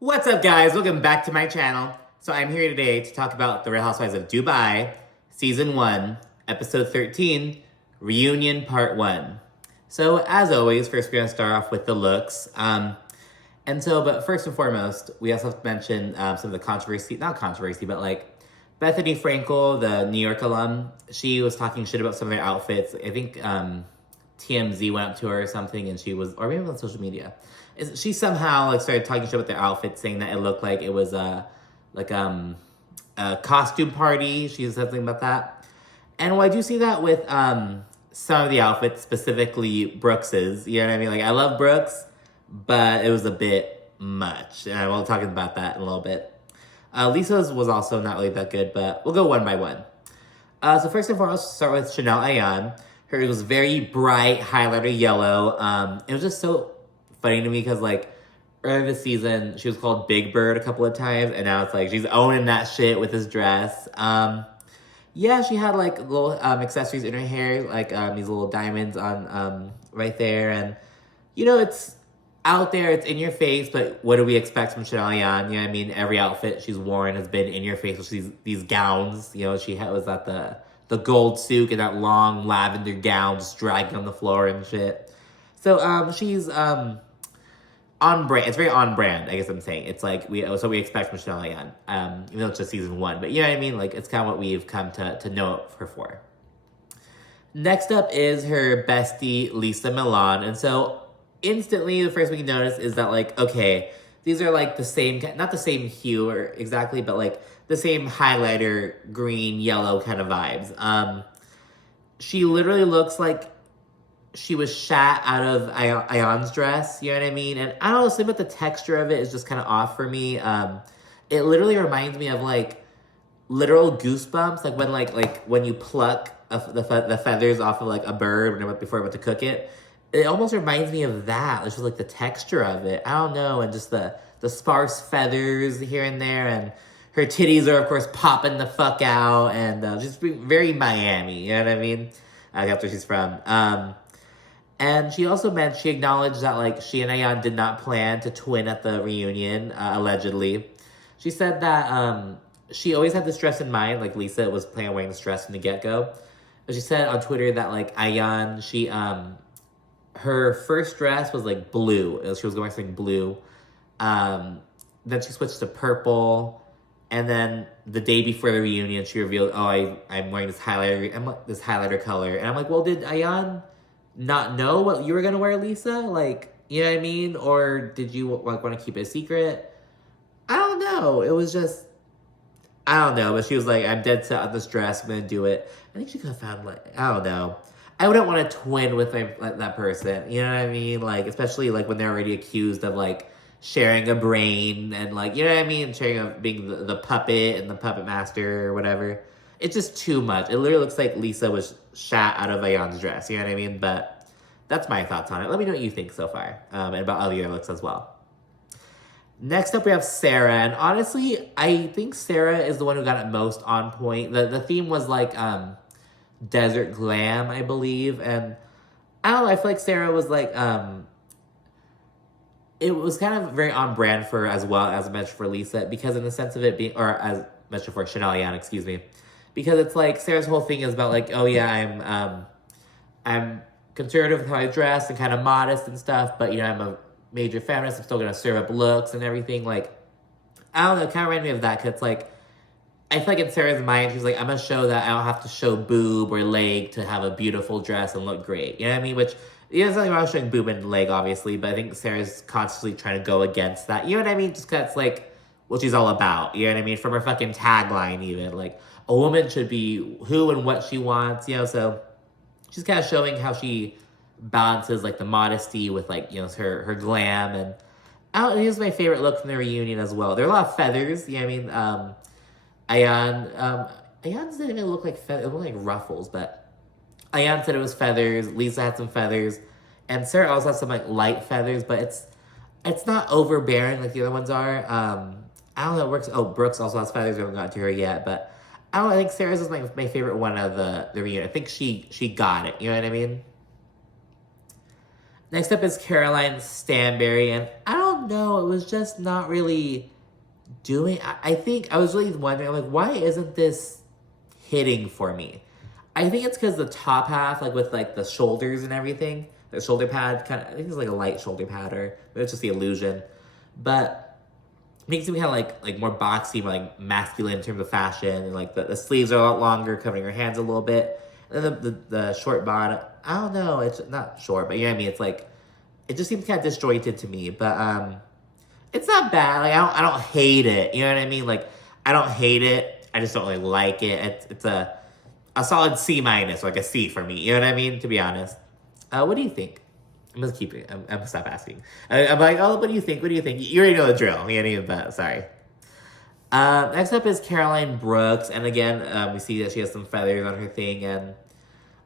What's up, guys? Welcome back to my channel. So I'm here today to talk about The Real Housewives of Dubai, Season 1, Episode 13, Reunion Part 1. So as always, first we're going to start off with the looks. But first and foremost, we also have to mention some of the controversy, not controversy, but like Bethany Frankel, the New York alum, she was talking shit about some of their outfits. I think TMZ went up to her or something, and she was, or maybe on social media. She somehow like started talking shit about their outfit, saying that it looked like it was like a costume party. She said something about that, and I do see that with some of the outfits, specifically Brooks's. You know what I mean? Like I love Brooks, but it was a bit much, and I will talk about that in a little bit. Lisa's was also not really that good, but we'll go one by one. So first and foremost, start with Chanel Ayan. Hers was very bright, highlighter yellow. It was just so funny to me because like earlier this season, she was called Big Bird a couple of times, and now it's like she's owning that shit with this dress. Yeah, she had like little accessories in her hair, like these little diamonds on right there, and you know it's out there, it's in your face. But what do we expect from Chanel Yan? You know what I mean? Every outfit she's worn has been in your face with these gowns. You know, was at the gold suit and that long lavender gown just dragging on the floor and shit. So she's on brand. It's very on brand, I guess I'm saying. It's like we expect from Chanel Yan, even though it's just season 1. But you know what I mean? Like it's kind of what we've come to know her for. Next up is her bestie, Lesa Milan. And so instantly the first thing you notice is that like, okay, these are like the same, not the same hue or exactly, but like the same highlighter, green, yellow kind of vibes. She literally looks like she was shot out of Ayan's dress, you know what I mean? And I don't know, something about the texture of it is just kind of off for me. It literally reminds me of like literal goosebumps, like when you pluck the feathers off of like a bird before about to cook it. It almost reminds me of that. It's just like the texture of it. I don't know, and just the sparse feathers here and there, and her titties are of course popping the fuck out, and just very Miami. You know what I mean? That's where she's from. And she also she acknowledged that like she and Ayan did not plan to twin at the reunion, allegedly. She said that she always had this dress in mind, like Lesa was planning on wearing this dress from the get-go. But she said on Twitter that like Ayan, her first dress was like blue. She was going something blue. Then she switched to purple. And then the day before the reunion, she revealed, "Oh, I'm wearing this highlighter color." And I'm like, "Well, did Ayan not know what you were gonna wear, Lesa? Like, you know what I mean? Or did you like want to keep it a secret?" I don't know. It was just, I don't know. But she was like, "I'm dead set on this dress. I'm gonna do it." I think she could have found like, I don't know. I wouldn't want to twin with that person. You know what I mean? Like, especially like when they're already accused of like sharing a brain and like, you know what I mean? Being the puppet and the puppet master or whatever. It's just too much. It literally looks like Lesa was shot out of Ayan's dress. You know what I mean? But that's my thoughts on it. Let me know what you think so far, and about other looks as well. Next up, we have Sara, and honestly, I think Sara is the one who got it most on point. The theme was like desert glam, I believe, and I don't know. I feel like Sara was like it was kind of very on brand for her as well as I mentioned for Lesa, because in the sense of it being, or as mentioned for Chanel Yan, excuse me, because it's like Sarah's whole thing is about like, oh yeah, I'm conservative with how I dress and kind of modest and stuff, but you know I'm a major feminist. I'm still gonna serve up looks and everything. Like I don't know, it kind of reminded me of that because like I feel like in Sarah's mind, she's like, I'm gonna show that I don't have to show boob or leg to have a beautiful dress and look great. You know what I mean? Which there's nothing wrong with showing boob and leg, obviously, but I think Sarah's constantly trying to go against that. You know what I mean? Just 'cause it's like what she's all about. You know what I mean? From her fucking tagline, even like a woman should be who and what she wants. You know, so she's kind of showing how she balances like the modesty with like her glam. And here's my favorite look from the reunion as well. There are a lot of feathers. You know what I mean? Ayan didn't even look like feathers. It looked like ruffles, but Ayan said it was feathers. Lesa had some feathers, and Sara also has some like light feathers, but it's not overbearing like the other ones are. I don't know. It works. Oh, Brooks also has feathers. We haven't got to her yet, but I don't know. I think Sarah's is my favorite one of the reunion. I think she got it. You know what I mean? Next up is Caroline Stanbury, and I don't know, it was just not really doing. I think I was really wondering, like, why isn't this hitting for me? I think it's because the top half, like with like the shoulders and everything, the shoulder pad kind of, I think it's like a light shoulder pad, or maybe it's just the illusion, but makes me kind of like more boxy, more like masculine in terms of fashion, and like the sleeves are a lot longer, covering her hands a little bit, and then the short bottom. I don't know, it's not short, but you know what I mean. It's like it just seems kind of disjointed to me, but it's not bad. Like I don't hate it. You know what I mean? Like I don't hate it. I just don't really like it. It's a solid C minus, like a C for me. You know what I mean? To be honest, what do you think? I'm just keep it. I'm gonna stop asking. I'm like, oh, what do you think? What do you think? You already know the drill. You know, but sorry. Next up is Caroline Brooks, and again, we see that she has some feathers on her thing, and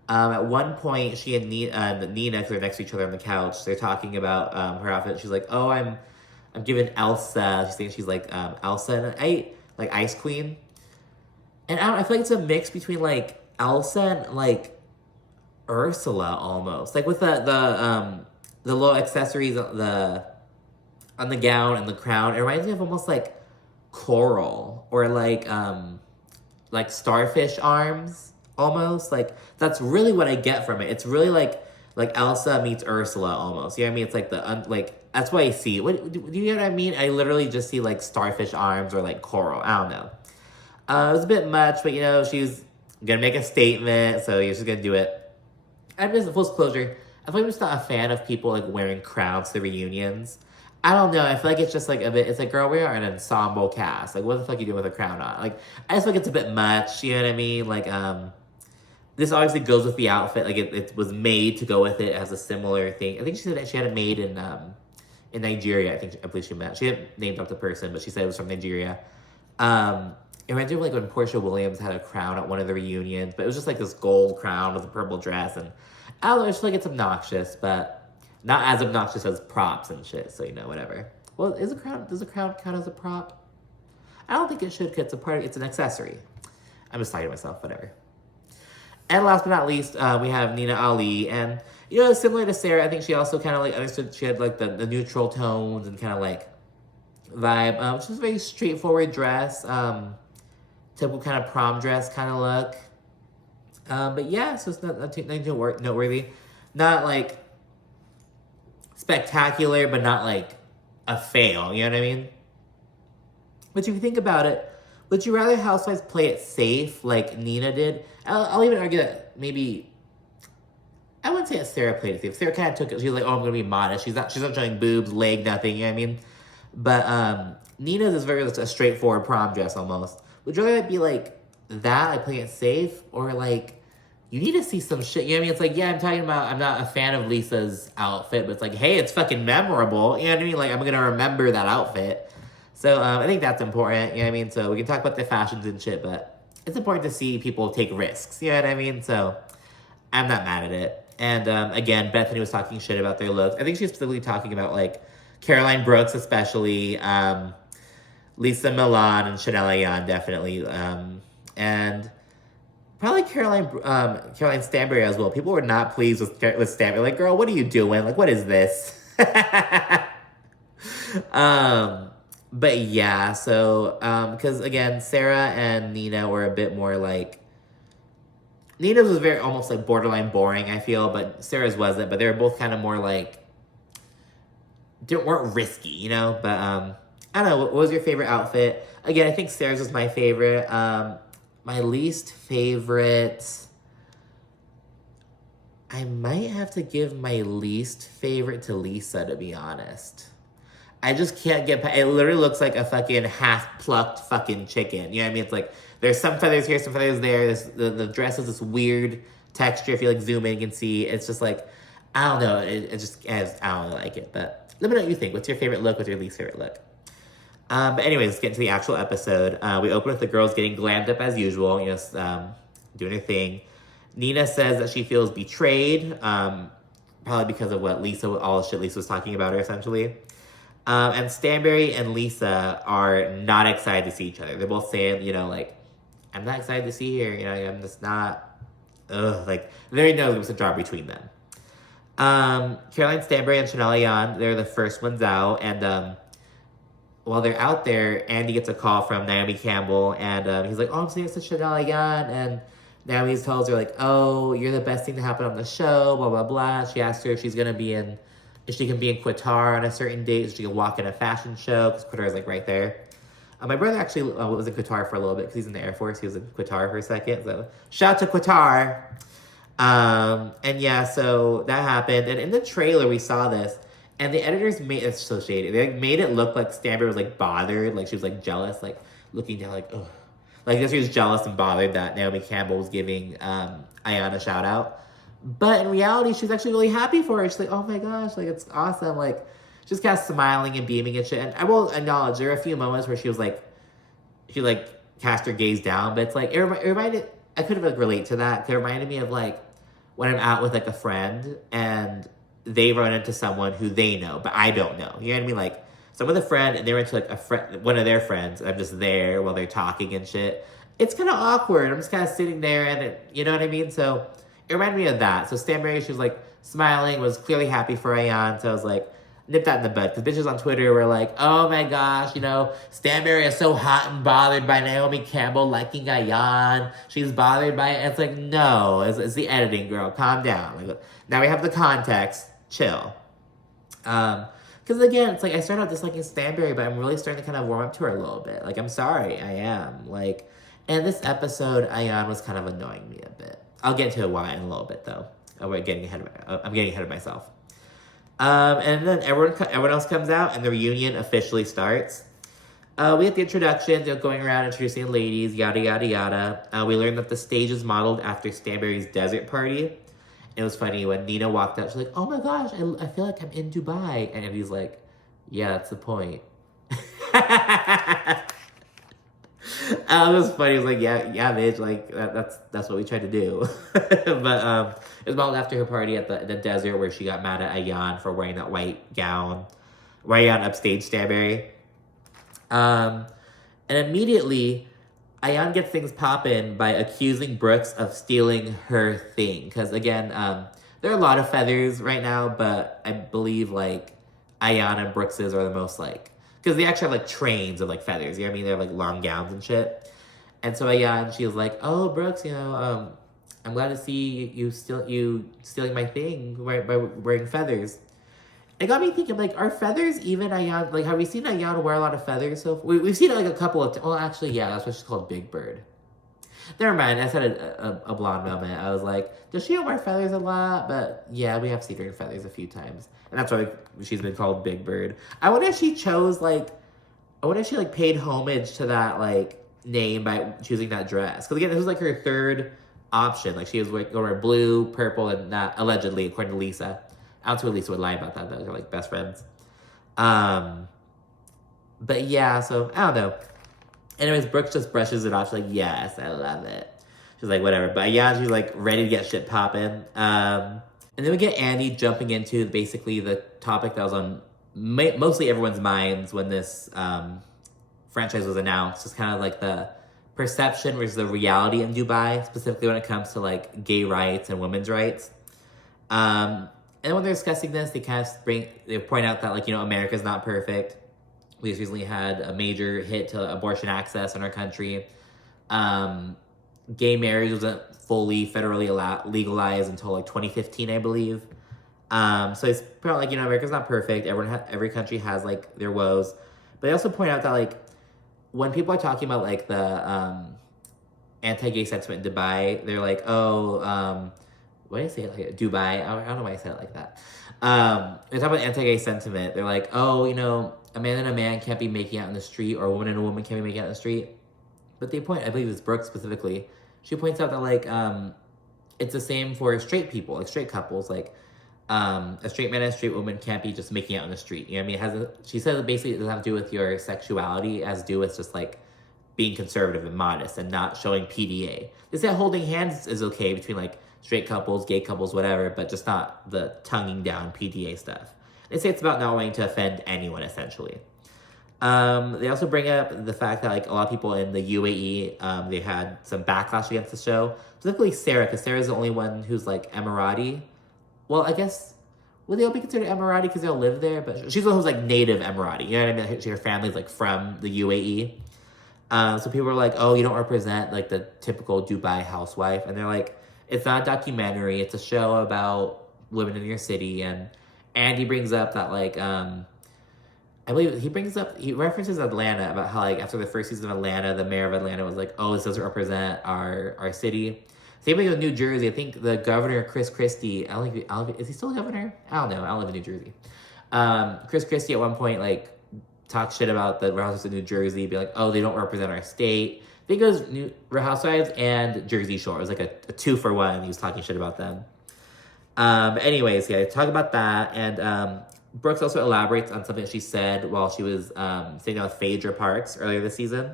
at one point, she and Nina, because they're next to each other on the couch, they're talking about her outfit. She's like, "Oh, I'm giving Elsa." She's saying she's like Elsa and like Ice Queen, and I feel like it's a mix between like Elsa and like Ursula almost, like with the little accessories on the gown and the crown. It reminds me of almost like coral or like starfish arms almost. Like that's really what I get from it. It's really like Elsa meets Ursula almost. You know what I mean? It's like like that's what I see. What do you know what I mean? I literally just see like starfish arms or like coral. I don't know. It was a bit much, but you know, she's gonna make a statement, so you're just gonna do it. And just full disclosure, I feel like I'm just not a fan of people like wearing crowns to reunions. I don't know. I feel like it's just like a bit. It's like, girl, we are an ensemble cast. Like, what the fuck you doing with a crown on? Like, I just feel like it's a bit much. You know what I mean? Like, this obviously goes with the outfit. Like, it was made to go with it. It has a similar thing. I think she said that she had it made in Nigeria. I believe she meant. She didn't name up the person, but she said it was from Nigeria. It reminds me of like when Portia Williams had a crown at one of the reunions, but it was just like this gold crown with a purple dress, and I don't know, I just feel like it's obnoxious, but not as obnoxious as props and shit, so you know, whatever. Well, does a crown count as a prop? I don't think it should, because it's an accessory. I'm just talking to myself, whatever. And last but not least, we have Nina Ali, and you know, similar to Sara, I think she also kind of like understood, she had like the neutral tones and kind of like vibe, which is a very straightforward dress, typical kind of prom dress kind of look. But yeah, so it's nothing noteworthy. Not like spectacular, but not like a fail, you know what I mean? But if you think about it, would you rather Housewives play it safe like Nina did? I'll even argue that maybe, I wouldn't say that Sara played it safe. Sara kind of took it, she was like, oh, I'm going to be modest. She's not showing boobs, leg, nothing, you know what I mean? But Nina's is very a straightforward prom dress almost. Would you rather be like that, like playing it safe, or like you need to see some shit? You know what I mean? It's like, yeah, I'm not a fan of Lisa's outfit, but it's like, hey, it's fucking memorable. You know what I mean? Like, I'm going to remember that outfit. So I think that's important. You know what I mean? So we can talk about the fashions and shit, but it's important to see people take risks. You know what I mean? So I'm not mad at it. And again, Bethany was talking shit about their looks. I think she was specifically talking about like Caroline Brooks, especially, Lesa Milan and Chanel Ayan, definitely. And probably Caroline Stanbury as well. People were not pleased with Stanbury. Like, girl, what are you doing? Like, what is this? But yeah, so, because again, Sara and Nina were a bit more like, Nina's was very almost like borderline boring, I feel, but Sarah's wasn't. But they were both kind of more like, weren't risky, you know? But I don't know, what was your favorite outfit? Again, I think Sarah's was my favorite. My least favorite, I might have to give my least favorite to Lesa, to be honest. I just can't get it literally looks like a fucking half-plucked fucking chicken. You know what I mean? It's like, there's some feathers here, some feathers there. The dress is this weird texture. If you like zoom in, you can see. It's just like, I don't know. It just, I don't really like it. But let me know what you think. What's your favorite look? What's your least favorite look? But anyways, let's get into the actual episode. We open with the girls getting glammed up as usual, you know, doing her thing. Nina says that she feels betrayed, probably because of what all the shit Lesa was talking about her, essentially. And Stanbury and Lesa are not excited to see each other. They're both saying, you know, like, I'm not excited to see her, you know, I'm just not, like, they know there was a drama between them. Caroline Stanbury and Chanel Ayan, they're the first ones out, and while they're out there, Andy gets a call from Naomi Campbell, and he's like, "Oh, I'm sitting next to Chanel Ayan," and Naomi tells her like, "Oh, you're the best thing to happen on the show," blah blah blah. She asks her if she's gonna be in, if she can be in Qatar on a certain date, so she can walk in a fashion show because Qatar is like right there. My brother actually was in Qatar for a little bit because he's in the Air Force. He was in Qatar for a second, so shout out to Qatar. And yeah, so that happened, and in the trailer we saw this. And the editors made it so shady. They made it look like Stanbury was like bothered, like she was like jealous, like looking down, like ugh, like she was jealous and bothered that Naomi Campbell was giving Ayan a shout out. But in reality, she was actually really happy for her. She's like, oh my gosh, like it's awesome, like she's kind of smiling and beaming and shit. And I will acknowledge there are a few moments where she was like, she like cast her gaze down, but it's like it reminded. I could like relate to that. It reminded me of like when I'm out with like a friend and they run into someone who they know, but I don't know. You know what I mean? Like, so I'm with a friend, and they run into like a friend, one of their friends, and I'm just there while they're talking and shit. It's kind of awkward. I'm just kind of sitting there, and you know what I mean? So it reminded me of that. So Stanbury, she was like smiling, was clearly happy for Ayan. So I was like, nip that in the bud. Because bitches on Twitter were like, oh my gosh, you know, Stanbury is so hot and bothered by Naomi Campbell liking Ayan. She's bothered by it. It's like, no, it's the editing, girl. Calm down. Like, now we have the context. Chill. Because again, it's like I started out disliking Stanbury, but I'm really starting to kind of warm up to her a little bit. Like, I'm sorry, I am. Like, and this episode, Ayan was kind of annoying me a bit. I'll get to why in a little bit, though. I'm getting ahead of myself. And then everyone else comes out, and the reunion officially starts. We get the introductions, going around introducing ladies, yada yada yada. We learned that the stage is modeled after Stanbury's desert party. It was funny when Nina walked out. She's like, "Oh my gosh, I feel like I'm in Dubai," and Andy's like, "Yeah, that's the point." It was funny. It was like, "Yeah, bitch, like that's what we tried to do." But it was modeled after her party at the desert where she got mad at Ayan for wearing that white gown, where Ayan upstaged Stanbury. And immediately, Ayan gets things popping by accusing Brooks of stealing her thing. Because, again, there are a lot of feathers right now, but I believe, like, Ayan and Brooks's are the most, like... Because they actually have, like, trains of, like, feathers. You know what I mean? They have, like, long gowns and shit. And so Ayan, she was like, oh, Brooks, you know, I'm glad to see you stealing my thing by wearing feathers. It got me thinking, like, are feathers even Ayan? Like, have we seen Ayan wear a lot of feathers? So we've seen, like, a couple of... Well, actually, yeah, that's what she's called, Big Bird. Never mind, I said a blonde moment. I was like, does she wear feathers a lot? But, yeah, we have seen her in feathers a few times. And that's why she's been called Big Bird. I wonder if she chose, like... I wonder if she, like, paid homage to that, like, name by choosing that dress. Because, again, this was, like, her third option. Like, she was going to wear blue, purple, and that, allegedly, according to Lisa. I don't know if Lisa would lie about that, though. They're, like, best friends. But, yeah, so, I don't know. Anyways, Brooks just brushes it off. She's like, yes, I love it. She's like, whatever. But, yeah, she's, like, ready to get shit popping. And then we get Andy jumping into, basically, the topic that was on mostly everyone's minds when this franchise was announced. Just kind of, like, the perception versus the reality in Dubai, specifically when it comes to, like, gay rights and women's rights. And when they're discussing this, they kind of point out that, like, you know, America's not perfect. We just recently had a major hit to abortion access in our country. Gay marriage wasn't fully federally legalized until, like, 2015, I believe. So it's probably, like, you know, America's not perfect. Every country has, like, their woes. But they also point out that, like, when people are talking about, like, the anti-gay sentiment in Dubai, they're like, oh, why did I say it like Dubai? I don't know why I said it like that. They talk about anti-gay sentiment. They're like, oh, you know, a man and a man can't be making out in the street, or a woman and a woman can't be making out in the street. But they point, I believe it's Brooke specifically, she points out that, like, it's the same for straight people, like straight couples. Like, a straight man and a straight woman can't be just making out in the street. You know what I mean? She says it basically doesn't have to do with your sexuality, it has to do with just, like, being conservative and modest and not showing PDA. They say holding hands is okay between, like, straight couples, gay couples, whatever, but just not the tonguing down PDA stuff. They say it's about not wanting to offend anyone, essentially. They also bring up the fact that, like, a lot of people in the UAE, they had some backlash against the show. Specifically Sara, because Sarah's the only one who's, like, Emirati. Well, I guess would they all be considered Emirati because they'll live there? But she's the one who's like native Emirati. You know what I mean? Her family's like from the UAE. So people are like, oh, you don't represent like the typical Dubai housewife. And they're like, it's not a documentary. It's a show about women in your city. And Andy brings up that like, I believe he references Atlanta about how like after the first season of Atlanta, the mayor of Atlanta was like, oh, this doesn't represent our city. Same thing with New Jersey. I think the governor, Chris Christie, is he still a governor? I don't know. I don't live in New Jersey. Chris Christie at one point like talked shit about the Real Housewives of New Jersey, be like, oh, they don't represent our state. I think it was Real Housewives and Jersey Shore. It was like a 2-for-1. He was talking shit about them. Anyways, yeah, talk about that. And Brooks also elaborates on something she said while she was sitting down with Phaedra Parks earlier this season.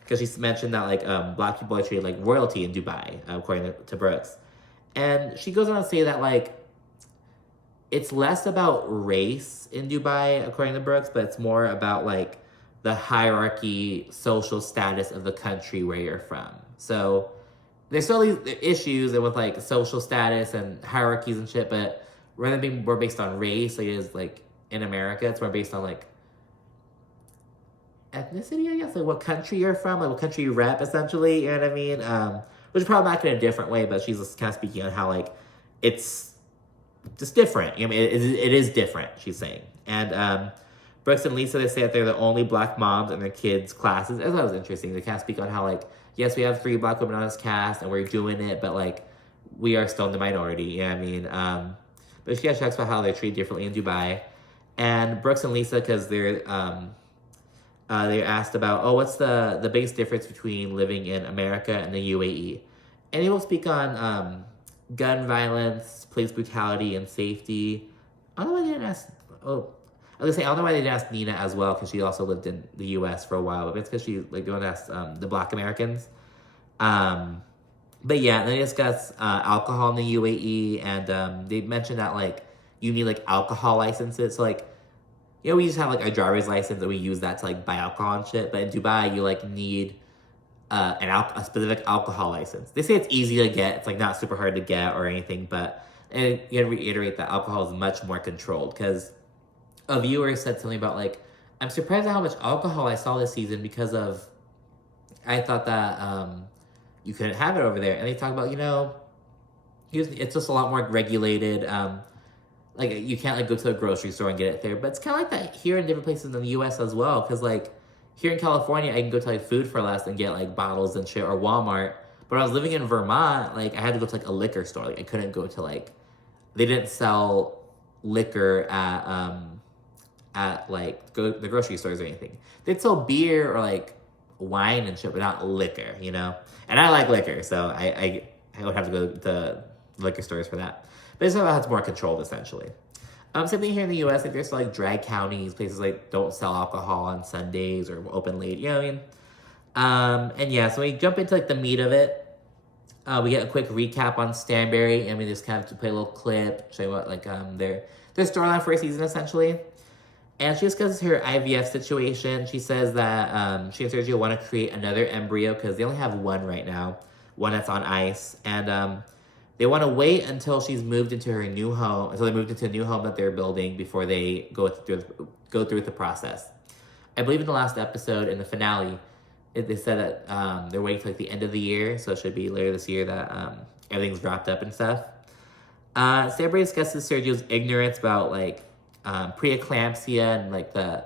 Because she mentioned that like black people are treated like royalty in Dubai, according to Brooks. And she goes on to say that like it's less about race in Dubai, according to Brooks, but it's more about like the hierarchy, social status of the country where you're from. So there's still these issues with like social status and hierarchies and shit, but rather than being more based on race, like it is like in America, it's more based on like ethnicity, I guess, like what country you're from, like what country you rep, essentially, you know what I mean? Which is probably in a different way, but she's just kind of speaking on how like it's just different. I mean, it is different, she's saying. And Brooks and Lesa, they say that they're the only black moms in their kids' classes. I thought it was interesting. They kind of speak on how like, yes, we have 3 black women on this cast and we're doing it, but like we are still in the minority, you know what I mean? But she talks about how they're treated differently in Dubai. And Brooks and Lesa, because they're asked about, oh, what's the biggest difference between living in America and the UAE? And they will speak on gun violence, police brutality, and safety. I don't know why they didn't ask, I was gonna say, I don't know why they didn't ask Nina as well, because she also lived in the US for a while, but it's because she, like, they want to ask the black Americans. But yeah, they discuss alcohol in the UAE, and they mentioned that, like, you need, like, alcohol licenses. So, like, you know, we just have, like, our driver's license, and we use that to, like, buy alcohol and shit. But in Dubai, you, like, need a specific alcohol license. They say it's easy to get. It's, like, not super hard to get or anything. But, and you gotta reiterate that alcohol is much more controlled. Because a viewer said something about, like, I'm surprised at how much alcohol I saw this season because of, I thought that you couldn't have it over there. And they talk about, you know, it's just a lot more regulated. Like, you can't, like, go to a grocery store and get it there. But it's kind of like that here in different places in the U.S. as well. Because, like, here in California, I can go to, like, Food for Less and get, like, bottles and shit, or Walmart. But when I was living in Vermont, like, I had to go to, like, a liquor store. Like, I couldn't go to, like, they didn't sell liquor at like, the grocery stores or anything. They'd sell beer or, like, wine and shit, but not liquor, you know? And I like liquor, so I would have to go to liquor stores for that. But it's about how it's more controlled, essentially. Same thing here in the U.S. Like, there's, like, drag counties, places, like, don't sell alcohol on Sundays or open late, you know what I mean? And, yeah, so we jump into, like, the meat of it. We get a quick recap on Stanbury, and we just kind of play a little clip, show you what, like, their storyline for a season, essentially. And she discusses her IVF situation. She says that she and Sergio want to create another embryo because they only have one right now, one that's on ice. And they want to wait until she's moved into her new home, until they moved into a new home that they're building before they go through with the process. I believe in the last episode, in the finale, they said that they're waiting till, like, the end of the year, so it should be later this year that everything's wrapped up and stuff. Stanbury discusses Sergio's ignorance about, like, preeclampsia and, like, the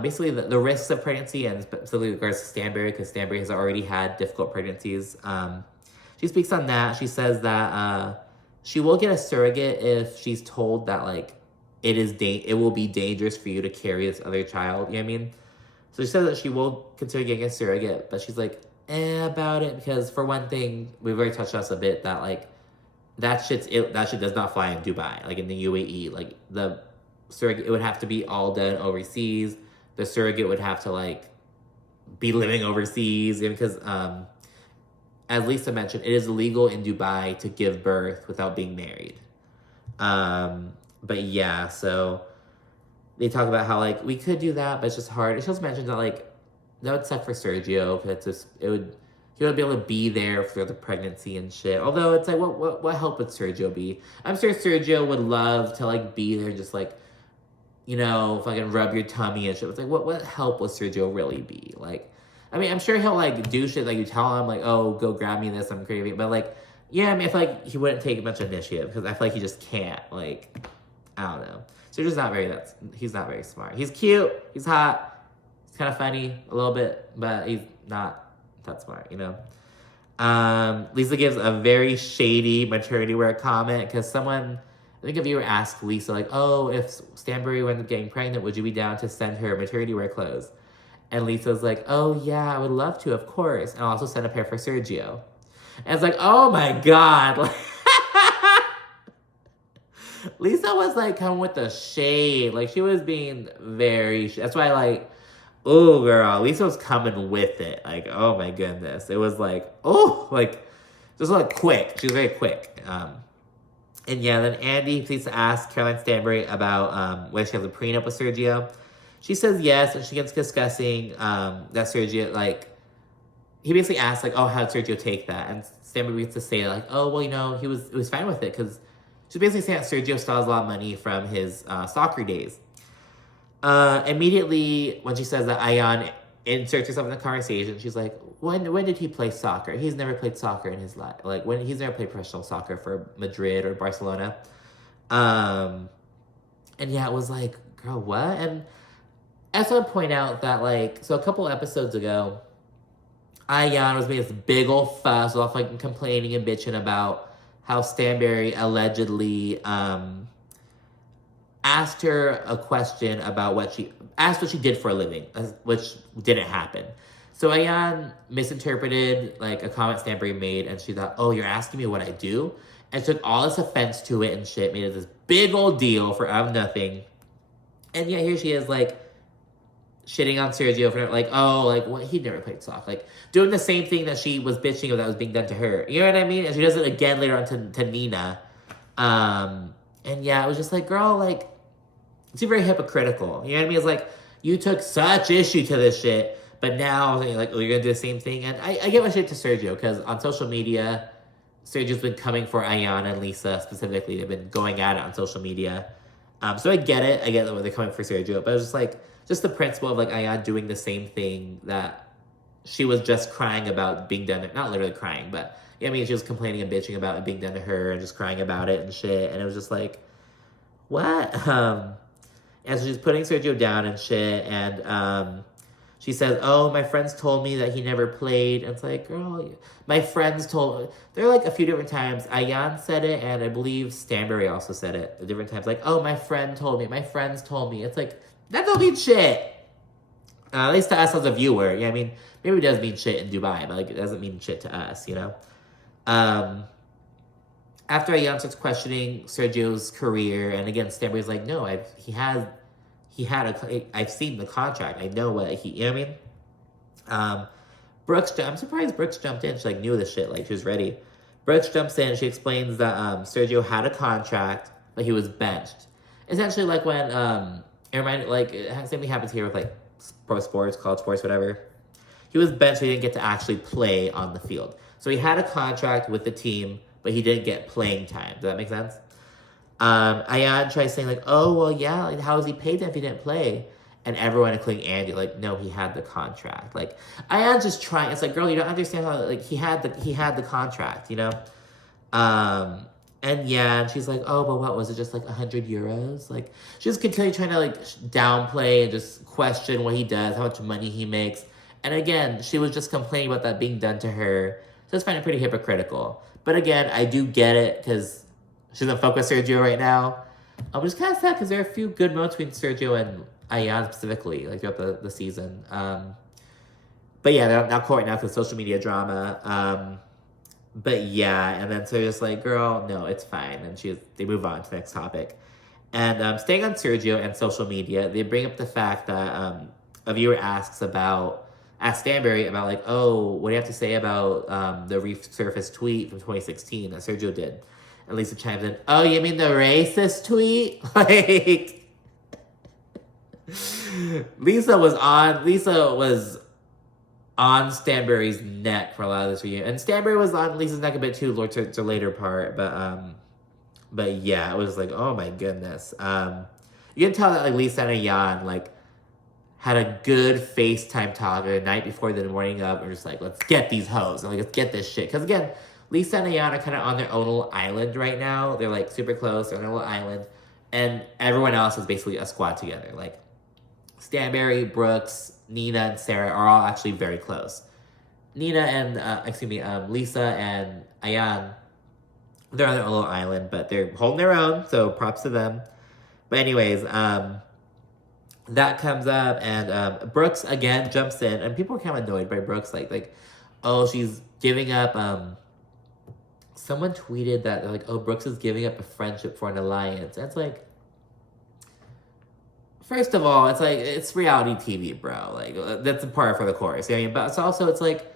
basically the risks of pregnancy, and specifically with regards to Stanbury, because Stanbury has already had difficult pregnancies. She speaks on that. She says that she will get a surrogate if she's told that, like, it will be dangerous for you to carry this other child. You know what I mean? So she says that she will consider getting a surrogate, but she's like, about it, because for one thing, we've already touched on this a bit, that, like, that shit does not fly in Dubai, like in the UAE. Like, the surrogate, it would have to be all done overseas. The surrogate would have to, like, be living overseas, because as Lesa mentioned, it is illegal in Dubai to give birth without being married. But yeah, so they talk about how, like, we could do that, but it's just hard. She also mentioned that, like, that would suck for Sergio, because he he would be able to be there for the pregnancy and shit. Although it's like, what help would Sergio be? I'm sure Sergio would love to like be there, just like, you know, fucking rub your tummy and shit. It's like, what help would Sergio really be? Like, I mean, I'm sure he'll like do shit like you tell him, like, oh, go grab me this, I'm craving. But like, yeah, I mean, I feel like he wouldn't take much initiative because I feel like he just can't. Like, I don't know. Sergio's not very he's not very smart. He's cute, he's hot, he's kind of funny a little bit, but he's not that smart, you know. Lisa gives a very shady maternity wear comment because someone, I think a viewer asked Lisa, like, oh, if Stanbury wound up getting pregnant, would you be down to send her maternity wear clothes? And Lisa's like, oh, yeah, I would love to, of course. And I'll also send a pair for Sergio. And it's like, oh, my God. Lisa was, like, coming with the shade. Like, she was being very... That's why, like, oh, girl. Lisa was coming with it. Like, oh, my goodness. It was, like, oh, like, just, like, quick. She was very quick. And, yeah, then Andy pleads to ask Caroline Stanbury about whether she has a prenup with Sergio. She says yes, and she gets discussing that Sergio, like, he basically asks, like, oh, how did Sergio take that? And Stanbury gets to say, like, oh, well, you know, he was fine with it, because she's basically saying that Sergio still has a lot of money from his soccer days. Immediately, when she says that, Ayan inserts herself in the conversation. She's like, when did he play soccer? He's never played soccer in his life. Like, he's never played professional soccer for Madrid or Barcelona. And yeah, it was like, girl, what? And I just want to point out that, like, so a couple episodes ago, Ayan was making this big old fuss off, like, complaining and bitching about how Stanbury allegedly asked her a question about what she did for a living, which didn't happen. So Ayan misinterpreted, like, a comment Stanbury made, and she thought, oh, you're asking me what I do? And took all this offense to it and shit, made it this big old deal for out of nothing. And yeah, here she is, like, shitting on Sergio for, like, oh, like, what, he never played soccer. Like, doing the same thing that she was bitching about that was being done to her. You know what I mean? And she does it again later on to Nina. And yeah, it was just like, girl, like, it's very hypocritical. You know what I mean? It's like, you took such issue to this shit, but now you're like, oh, you're going to do the same thing? And I give a shit to Sergio, because on social media, Sergio's been coming for Ayan and Lesa specifically. They've been going at it on social media. So I get it. I get that they're coming for Sergio, but it was just like, just the principle of, like, Ayan doing the same thing that she was just crying about being done to, not literally crying, but, yeah, I mean, she was complaining and bitching about it being done to her and just crying about it and shit, and it was just like, what? And so she's putting Sergio down and shit, and she says, oh, my friends told me that he never played, and it's like, girl, my friends told, there are, like, a few different times, Ayan said it, and I believe Stanbury also said it at different times, like, oh, my friend told me, my friends told me, it's like, that don't mean shit. At least to us as a viewer. Yeah, I mean, maybe it does mean shit in Dubai, but, like, it doesn't mean shit to us, you know? After Ayan starts questioning Sergio's career, and again, Stanbury's like, no, I've seen the contract. I know what you know what I mean? I'm surprised Brooks jumped in. She, like, knew this shit. Like, she was ready. Brooks jumps in. She explains that Sergio had a contract, but he was benched. Essentially, like, when... it reminded, like, same thing happens here with, like, pro sports, college sports, whatever. He was benched, so he didn't get to actually play on the field. So he had a contract with the team, but he didn't get playing time. Does that make sense? Ayan tries saying, like, oh, well, yeah, like, how was he paid then if he didn't play? And everyone, including Andy, like, no, he had the contract. Like, Ayan's just trying. It's like, girl, you don't understand how, like, he had the contract, you know? And yeah, and she's like, oh, but what was it, just like 100 euros? Like, she just continued trying to, like, downplay and just question what he does, how much money he makes. And again, she was just complaining about that being done to her. So I just find it pretty hypocritical. But again, I do get it, because she doesn't fuck with Sergio right now. I'm just kind of sad, because there are a few good moments between Sergio and Ayan specifically, like, throughout the season. But yeah, they're not caught right now for social media drama. But yeah, and then so just like, girl, no, it's fine. And they move on to the next topic. And staying on Sergio and social media, they bring up the fact that a viewer asks Stanbury about, like, oh, what do you have to say about the resurfaced tweet from 2016 that Sergio did? And Lisa chimes in, oh, you mean the racist tweet? Like, Lisa was on Stanbury's neck for a lot of this reunion. And Stanbury was on Lisa's neck a bit too, towards the later part. But yeah, it was like, oh my goodness. You can tell that like Lisa and Ayan like had a good FaceTime talk the night before the morning up. We're just like, let's get these hoes and like let's get this shit. Because again, Lisa and Ayan are kind of on their own little island right now. They're like super close. They're on their little island, and everyone else is basically a squad together. Like Stanbury, Brooks, Nina, and Sara are all actually very close. Nina and Lisa and Ayan, they're on their own little island, but they're holding their own. So props to them. But anyways, that comes up, and Brooks again jumps in, and people are kind of annoyed by Brooks, like, oh, she's giving up. Someone tweeted that they're like, oh, Brooks is giving up a friendship for an alliance. And it's like, first of all, it's like it's reality TV, bro. Like that's a part for the course. You know what I mean? But it's also it's like,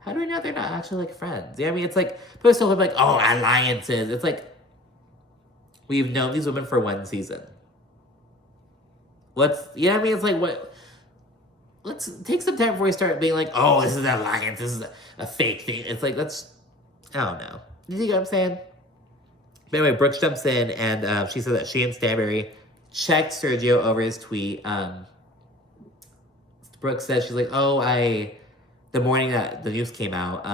how do we know they're not actually like friends? You know what I mean? It's like people are still like, oh, alliances. It's like we've known these women for one season. You know what I mean? It's like, what? Let's take some time before we start being like, oh, this is an alliance. This is a fake thing. It's like, I don't know. You see what I'm saying? But anyway, Brooks jumps in, and she said that she and Stanbury checked Sergio over his tweet. Brooks says, she's like, oh, the morning that the news came out,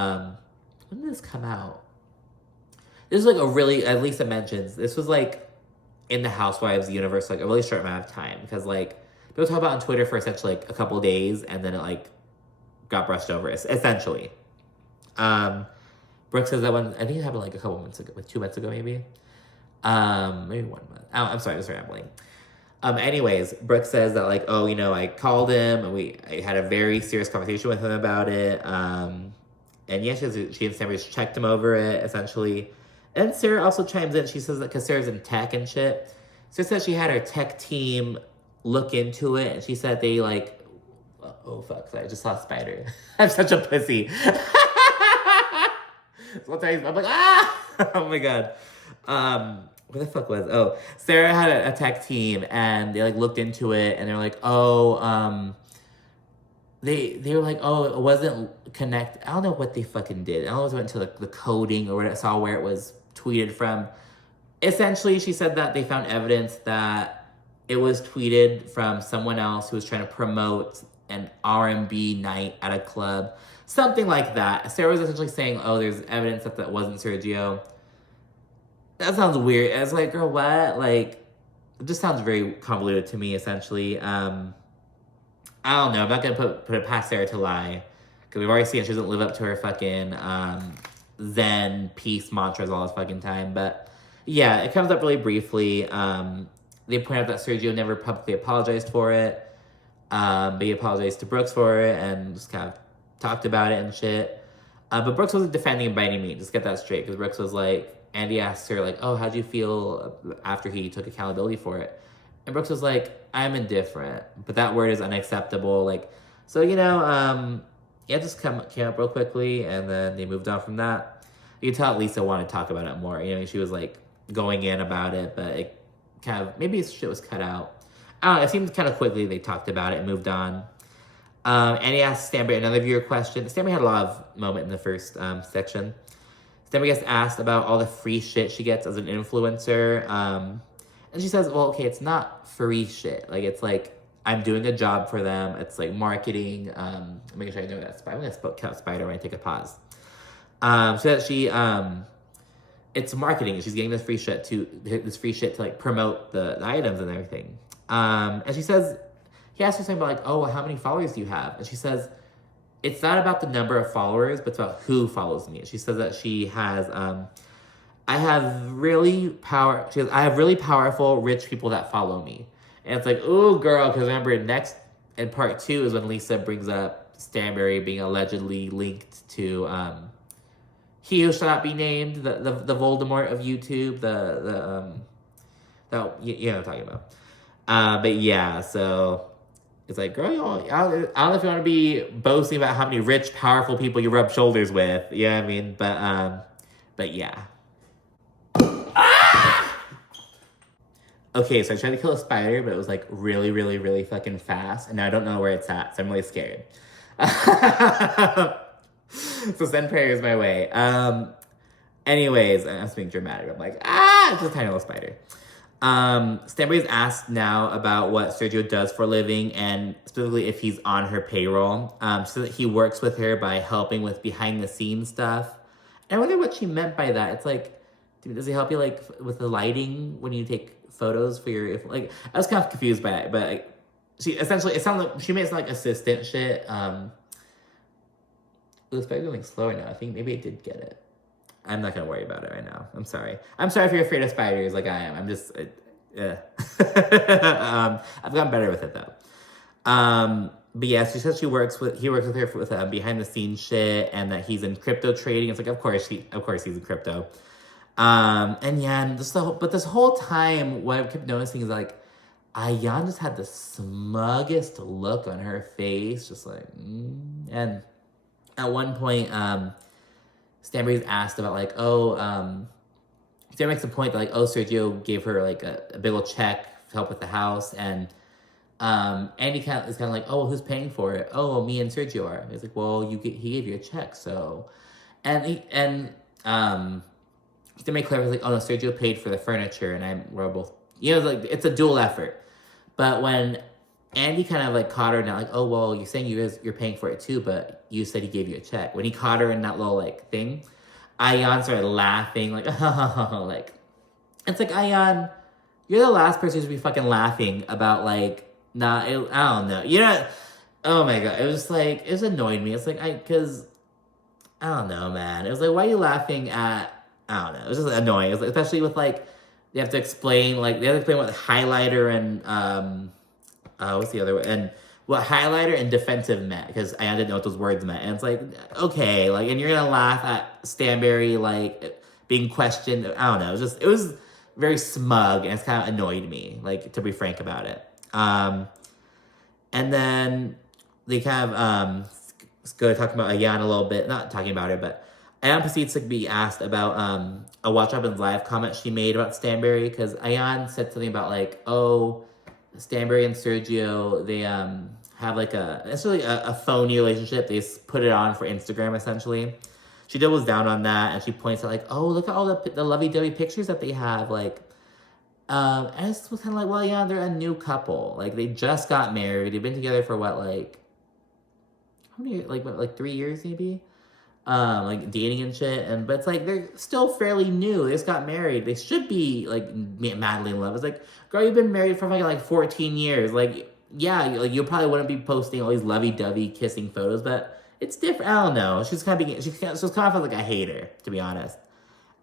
when did this come out? This is like a really, at least it mentions, this was like, in the Housewives universe, like a really short amount of time, because like people talk about on Twitter for essentially like a couple of days, and then it like got brushed over essentially. Brooke says that one, I think it happened like a couple months ago, like 2 months ago maybe, maybe 1 month. Oh, I'm sorry, I was rambling. Anyways, Brooke says that like, oh, you know, I called him and I had a very serious conversation with him about it. And yeah, she and Stanbury checked him over it essentially. And Sara also chimes in. She says that because Sarah's in tech and shit. So says she had her tech team look into it, and she said they like, oh fuck, sorry, I just saw a spider. I'm such a pussy. So I'm like, ah, oh my god. What the fuck was? Oh, Sara had a tech team, and they like looked into it, and they're like, oh, they were like, oh, it wasn't connect. I don't know what they fucking did. I don't know if it went to the coding or what I saw where it was tweeted from. Essentially, she said that they found evidence that it was tweeted from someone else who was trying to promote an R&B night at a club. Something like that. Sara was essentially saying, oh, there's evidence that wasn't Sergio. That sounds weird. I was like, girl, what? Like, it just sounds very convoluted to me, essentially. I don't know. I'm not going to put it past Sara to lie. Because we've already seen she doesn't live up to her fucking Zen peace mantras all this fucking time. But yeah, it comes up really briefly. They point out that Sergio never publicly apologized for it. But he apologized to Brooks for it and just kind of talked about it and shit. But Brooks wasn't defending him by any means. Just get that straight. Because Brooks was like, Andy asked her, like, oh, how'd you feel after he took accountability for it? And Brooks was like, I'm indifferent. But that word is unacceptable. Like, so, you know, yeah, just came up real quickly. And then they moved on from that. You can tell Lisa wanted to talk about it more. You know, she was, like, going in about it. But it kind of, maybe shit was cut out. I don't know. It seemed kind of quickly they talked about it and moved on. And he asked Stanbury another viewer question. Stanbury had a lot of moment in the first section. Stanbury gets asked about all the free shit she gets as an influencer. And she says, well, okay, it's not free shit. Like, it's like, I'm doing a job for them. It's like marketing. I'm making sure I know that spider. I'm going to count spider when I take a pause. So that she, it's marketing. She's getting this free shit to like promote the items and everything. And she says, he asked her something about like, oh, well, how many followers do you have? And she says, it's not about the number of followers, but it's about who follows me. She says that she has, I have really powerful, rich people that follow me. And it's like, ooh, girl, because remember, next in part 2 is when Lisa brings up Stanbury being allegedly linked to he who shall not be named, the Voldemort of YouTube, you know what I'm talking about. But yeah, so it's like, girl, I don't know if you want to be boasting about how many rich, powerful people you rub shoulders with. You know what I mean? But yeah. Ah! Okay, so I tried to kill a spider, but it was like really, really, really fucking fast. And now I don't know where it's at, so I'm really scared. So send prayers my way. Anyways, I'm just being dramatic. I'm like, it's just a tiny little spider. Stanbury's asked now about what Sergio does for a living and specifically if he's on her payroll. So that he works with her by helping with behind the scenes stuff. And I wonder what she meant by that. It's like, does he help you like with the lighting when you take photos for your, like, I was kind of confused by it, but like, she essentially, it sounded like she made some like assistant shit. It's probably going slower now. I think maybe I did get it. I'm not gonna worry about it right now. I'm sorry. I'm sorry if you're afraid of spiders like I am. I'm just, I've gotten better with it though. But yeah, she says he works with her with behind the scenes shit, and that he's in crypto trading. It's like, of course he's in crypto. And yeah, and this whole time, what I kept noticing is like, Ayan just had the smuggest look on her face, just like, and at one point, Stanbury's asked about like, Stanbury makes a point that like, Sergio gave her like a big old check to help with the house, and Andy is kind of like, who's paying for it? Oh, me and Sergio are. And he's like, well, he gave you a check, so, Stanbury clarifies like, oh no, Sergio paid for the furniture, and we're both, like it's a dual effort. But when Andy kind of like caught her now, like, oh, well, you're saying you're paying for it too, but you said he gave you a check. When he caught her in that little like thing, Ayan started laughing, like, like, it's like, Ayan, you're the last person to be fucking laughing about like, I don't know. Oh my God. It was like, it was annoying me. It's like, cause I don't know, man. It was like, why are you laughing at, I don't know. It was just annoying. It was like, especially with like, they have to explain what highlighter and, what's the other one? And what highlighter and defensive meant, because I didn't know what those words meant. And it's like, okay, like, and you're gonna laugh at Stanbury, like, being questioned. I don't know. It was very smug, and it's kind of annoyed me, like, to be frank about it. And then they kind of, go talking about Ayan a little bit, not talking about her, but Ayan proceeds to be asked about a Watch Happens Live comment she made about Stanbury, because Ayan said something about like, Stanbury and Sergio, they have like a phony relationship. They just put it on for Instagram essentially. She doubles down on that, and she points out like, look at all the lovey-dovey pictures that they have, like, and it's kind of like, well, yeah, they're a new couple. Like, they just got married. They've been together for what, like, how many, like 3 years maybe? Like dating and shit, but it's like they're still fairly new. They just got married. They should be like madly in love. It's like, girl, you've been married for like 14 years. Like, yeah, like you probably wouldn't be posting all these lovey-dovey kissing photos, but it's different. I don't know. She's kind of like a hater, to be honest.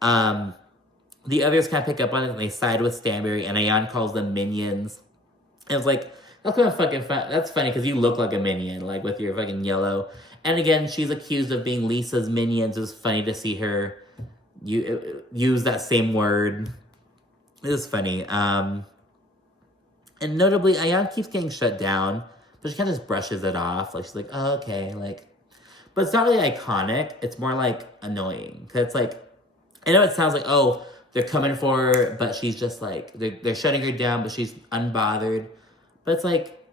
The others kind of pick up on it, and they side with Stanbury, and Ayan calls them minions. And it's like, that's kind of fucking fun. That's funny because you look like a minion, like with your fucking yellow. And again, she's accused of being Lisa's minions. It's funny to see her use that same word. It was funny. And notably, Ayan keeps getting shut down, but she kind of just brushes it off. Like, she's like, oh, okay. Like, but it's not really iconic. It's more like annoying. Because it's like, I know it sounds like, they're coming for her, but she's just like, they're shutting her down, but she's unbothered. But it's like,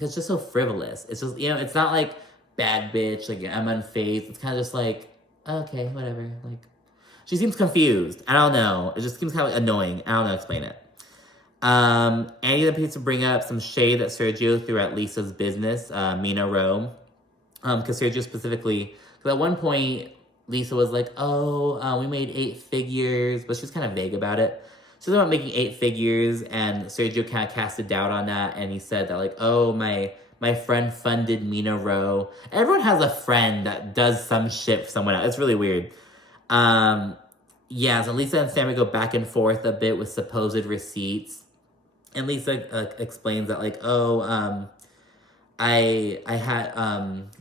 it's just so frivolous. It's just, it's not like, bad bitch, like, I'm unfazed. It's kind of just like, okay, whatever. Like, she seems confused. I don't know. It just seems kind of like annoying. I don't know how to explain it. Andy then needs to bring up some shade that Sergio threw at Lisa's business, Mina Rowe. Because Sergio specifically, because at one point, Lisa was like, we made 8 figures, but she was kind of vague about it. She was about making 8 figures, and Sergio kind of casted doubt on that, and he said that, like, my friend funded Mina Rowe. Everyone has a friend that does some shit for someone else. It's really weird. So Lisa and Sammy go back and forth a bit with supposed receipts. And Lisa explains that, like,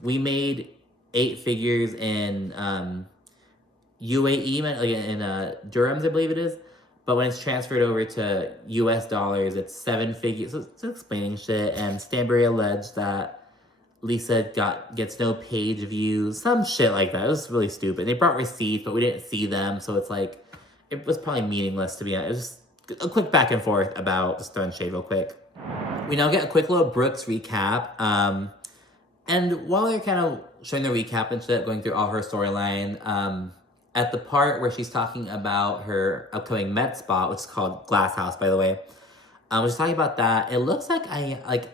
we made 8 figures in UAE, like in dirhams, I believe it is. But when it's transferred over to US dollars, it's 7 figures. So it's explaining shit. And Stanbury alleged that Lisa gets no page views. Some shit like that. It was really stupid. They brought receipts, but we didn't see them. So it's like, it was probably meaningless, to be honest. It was just a quick back and forth about, just throwing shade real quick. We now get a quick little Brooks recap. And while they're kind of showing the recap and shit, going through all her storyline, at the part where she's talking about her upcoming Met spot, which is called Glass House, by the way, she's talking about that. It looks like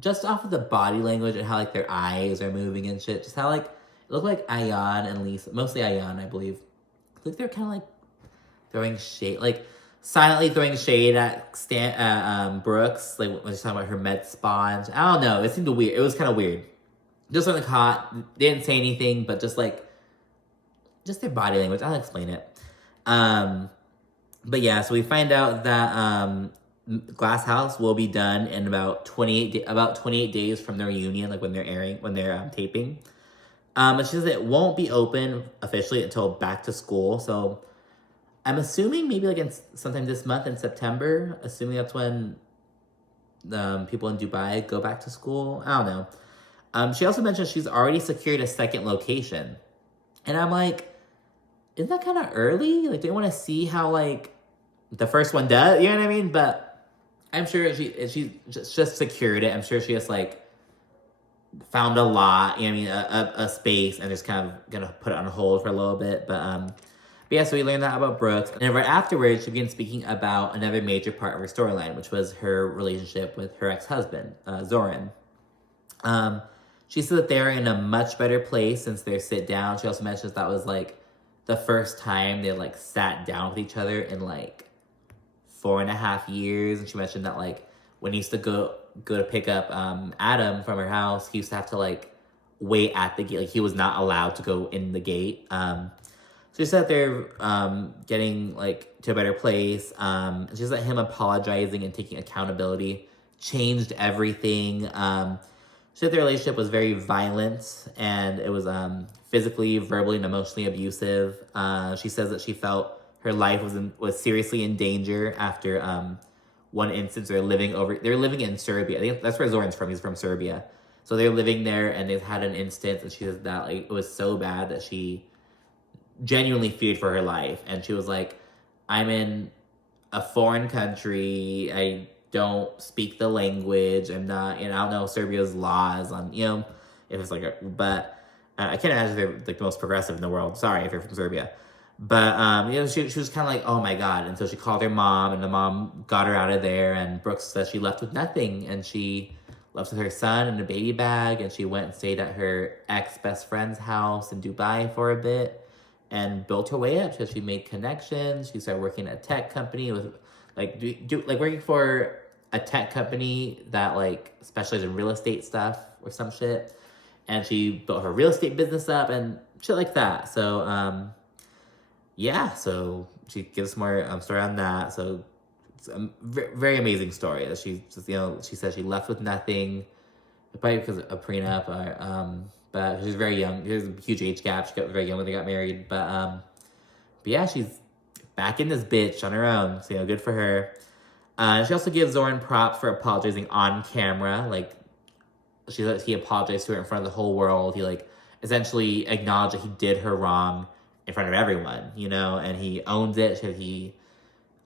just off of the body language and how like their eyes are moving and shit, just how like it looked like Ayan and Lesa, mostly Ayan, I believe. Like they're kind of like throwing shade, like silently throwing shade at Brooks, like when she's talking about her med spa. And I don't know, it seemed weird. It was kind of weird. Just like hot, they didn't say anything, but just their body language. I'll explain it. But yeah, so we find out that Glass House will be done in about 28 days from the reunion, like when they're taping. But she says it won't be open officially until back to school. So I'm assuming maybe like sometime this month in September, assuming that's when people in Dubai go back to school. I don't know. She also mentioned she's already secured a second location. And I'm like, isn't that kind of early? Like, do you want to see how like the first one does? You know what I mean? But I'm sure she just secured it. I'm sure she just like found a lot, you know what I mean, a space, and just kind of gonna put it on hold for a little bit. But yeah, so we learned that about Brooks. And right afterwards, she began speaking about another major part of her storyline, which was her relationship with her ex-husband, Zoran. She said that they're in a much better place since their sit down. She also mentions that was like the first time they like sat down with each other in like 4.5 years. And she mentioned that like when he used to go to pick up Adam from her house, he used to have to like wait at the gate. Like he was not allowed to go in the gate. So she said they're getting like to a better place. She said that him apologizing and taking accountability changed everything. She said their relationship was very violent, and it was physically, verbally, and emotionally abusive. She says that she felt her life was seriously in danger after one instance. They're living in Serbia. I think that's where Zoran's from. He's from Serbia. So they're living there, and they've had an instance, and she says that like it was so bad that she genuinely feared for her life. And she was like, I'm in a foreign country. I don't speak the language. I'm not, I don't know Serbia's laws on, if it's like, but I can't imagine they're like the most progressive in the world. Sorry if you're from Serbia. But, she was kind of like, oh my God. And so she called her mom, and the mom got her out of there. And Brooks says she left with nothing. And she left with her son in a baby bag. And she went and stayed at her ex-best friend's house in Dubai for a bit and built her way up. So she made connections. She started working at a tech company with like, working for a tech company that like specializes in real estate stuff or some shit. And she built her real estate business up and shit like that. So, yeah, so she gives more story on that. So it's a very amazing story. She just, she said she left with nothing, probably because of a prenup, but she's very young. There's a huge age gap. She got very young when they got married. But yeah, she's back in this bitch on her own. So, good for her. She also gives Zoran props for apologizing on camera. Like, he apologized to her in front of the whole world. He, like, essentially acknowledged that he did her wrong in front of everyone, and he owns it. So he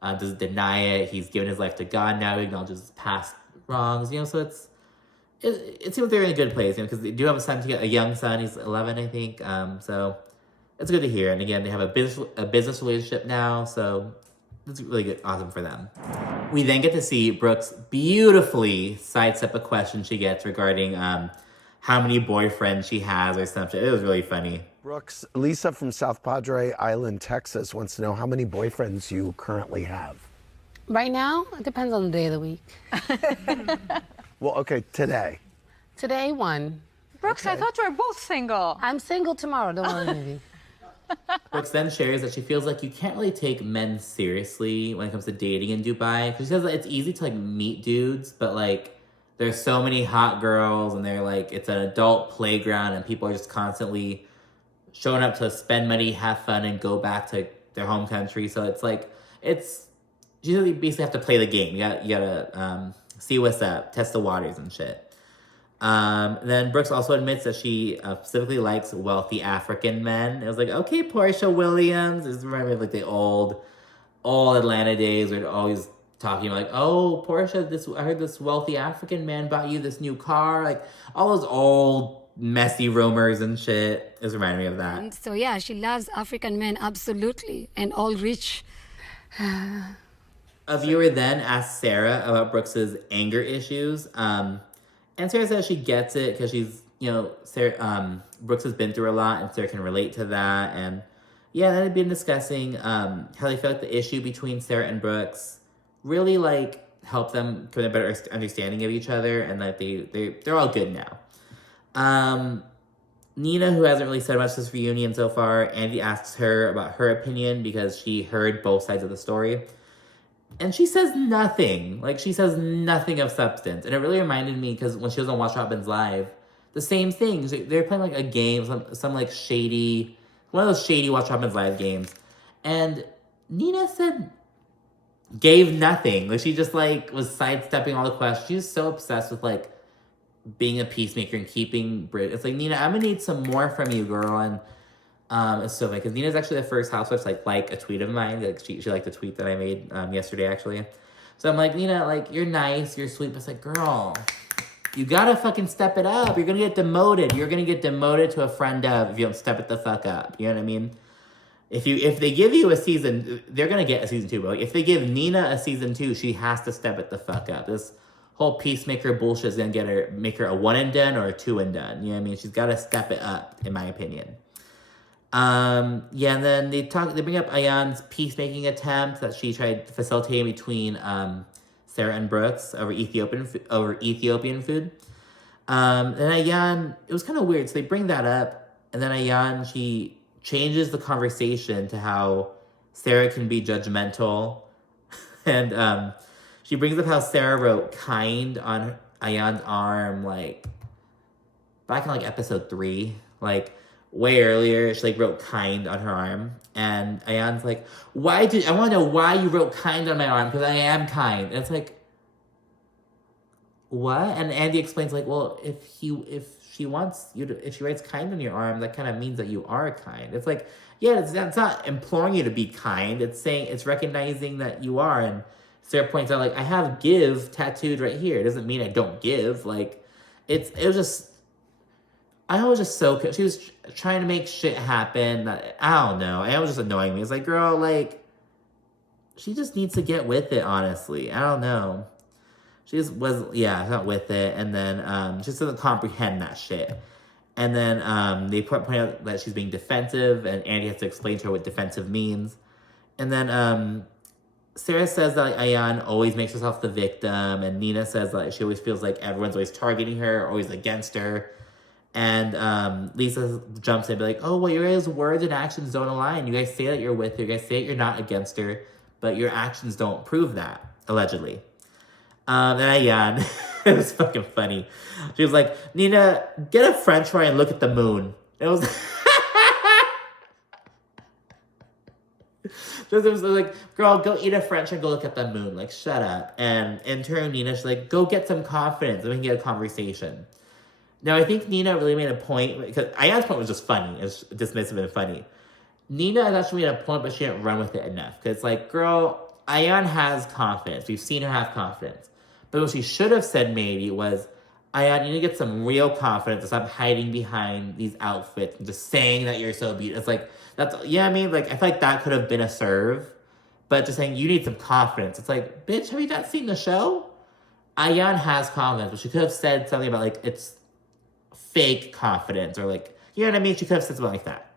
doesn't deny it. He's given his life to God now. He acknowledges his past wrongs, so it seems like they're in a good place, because they do have a young son. He's 11, I think. So it's good to hear. And again, they have a business relationship now, so it's really good, awesome for them. We then get to see Brooks beautifully sidestep a question she gets regarding how many boyfriends she has or something. It was really funny. Brooks, Lisa from South Padre Island, Texas, wants to know how many boyfriends you currently have. Right now, it depends on the day of the week. Well, okay, today. Today, one. Brooks, okay. I thought you were both single. I'm single tomorrow, don't worry, baby. Brooks then shares that she feels like you can't really take men seriously when it comes to dating in Dubai. Because she says that it's easy to, like, meet dudes, but, like, there's so many hot girls, and they're, like, it's an adult playground, and people are just constantly showing up to spend money, have fun, and go back to their home country. So it's, like, you basically have to play the game. You gotta see what's up, test the waters and shit. Then Brooks also admits that she specifically likes wealthy African men. It was like, okay, Portia Williams. This reminded me of like the old Atlanta days where always talking like, oh, Portia, I heard this wealthy African man bought you this new car. Like, all those old messy rumors and shit is reminding me of that. And so yeah, she loves African men, absolutely, and all rich. A viewer then asked Sara about Brooks's anger issues. And Sara says she gets it because she's, Brooks has been through a lot and Sara can relate to that. And yeah, then they've been discussing how they feel like the issue between Sara and Brooks really like help them get a better understanding of each other, and that they're all good now. Nina, who hasn't really said much this reunion so far, Andy asks her about her opinion because she heard both sides of the story. And she says nothing. Like, she says nothing of substance. And it really reminded me, because when she was on Watch What Happens Live, the same thing. They're playing, like, a game, some like, shady... One of those shady Watch What Happens Live games. And Nina gave nothing. Like, she just, like, was sidestepping all the questions. She was so obsessed with, like, being a peacemaker and keeping Brit. It's like, Nina, I'm gonna need some more from you, girl. And it's so funny because Nina's actually the first housewife to like a tweet of mine. Like she liked the tweet that I made yesterday, actually. So I'm like, Nina, like, you're nice, you're sweet, but it's like, girl, you gotta fucking step it up. You're gonna get demoted. You're gonna get demoted to a friend of if you don't step it the fuck up. You know what I mean? If they give you a season, they're gonna get a season 2. But like, if they give Nina a season 2, she has to step it the fuck up. This whole peacemaker bullshit is gonna make her a 1 and done or a 2 and done. You know what I mean? She's gotta step it up, in my opinion. And then they bring up Ayan's peacemaking attempt that she tried facilitating between Sara and Brooks over Ethiopian food. And Ayan, it was kind of weird. So they bring that up, and then Ayan, she changes the conversation to how Sara can be judgmental, and she brings up how Sara wrote "kind" on Ayan's arm, like back in like episode 3, like. Way earlier, she like wrote "kind" on her arm, and Ayan's like, I want to know why you wrote "kind" on my arm, because I am kind. And it's like, what? And Andy explains like, well, if she writes "kind" on your arm, that kind of means that you are kind. It's like, yeah, it's not imploring you to be kind. It's saying, it's recognizing that you are. And Sara points out like, I have "give" tattooed right here. It doesn't mean I don't give. Like, it was just. I was just so... She was trying to make shit happen. I don't know. It was just annoying me. It's like, girl, like... She just needs to get with it, honestly. I don't know. She just was... Yeah, not with it. And then she just doesn't comprehend that shit. And then they point out that she's being defensive. And Andy has to explain to her what defensive means. And then Sara says that Ayan always makes herself the victim. And Nina says that she always feels like everyone's always targeting her, always against her. And Lisa jumps in and be like, oh, well, your guys' words and actions don't align. You guys say that you're with her. You guys say that you're not against her. But your actions don't prove that, allegedly. And Ayan, it was fucking funny. She was like, Nina, get a french fry and look at the moon. It was... It was like, girl, go eat a french and go look at the moon. Like, shut up. And in turn, Nina, she's like, go get some confidence and we can get a conversation. Now, I think Nina really made a point, because Ayan's point was just funny. It was dismissive and funny. Nina actually made a point, but she didn't run with it enough. Because, like, girl, Ayan has confidence. We've seen her have confidence. But what she should have said, maybe, was, Ayan, you need to get some real confidence and stop hiding behind these outfits and just saying that you're so beautiful. It's like, I mean? Like, I feel like that could have been a serve. But just saying, you need some confidence. It's like, bitch, have you not seen the show? Ayan has confidence. But she could have said something about, like, it's fake confidence, or like, you know what I mean? She could have said something like that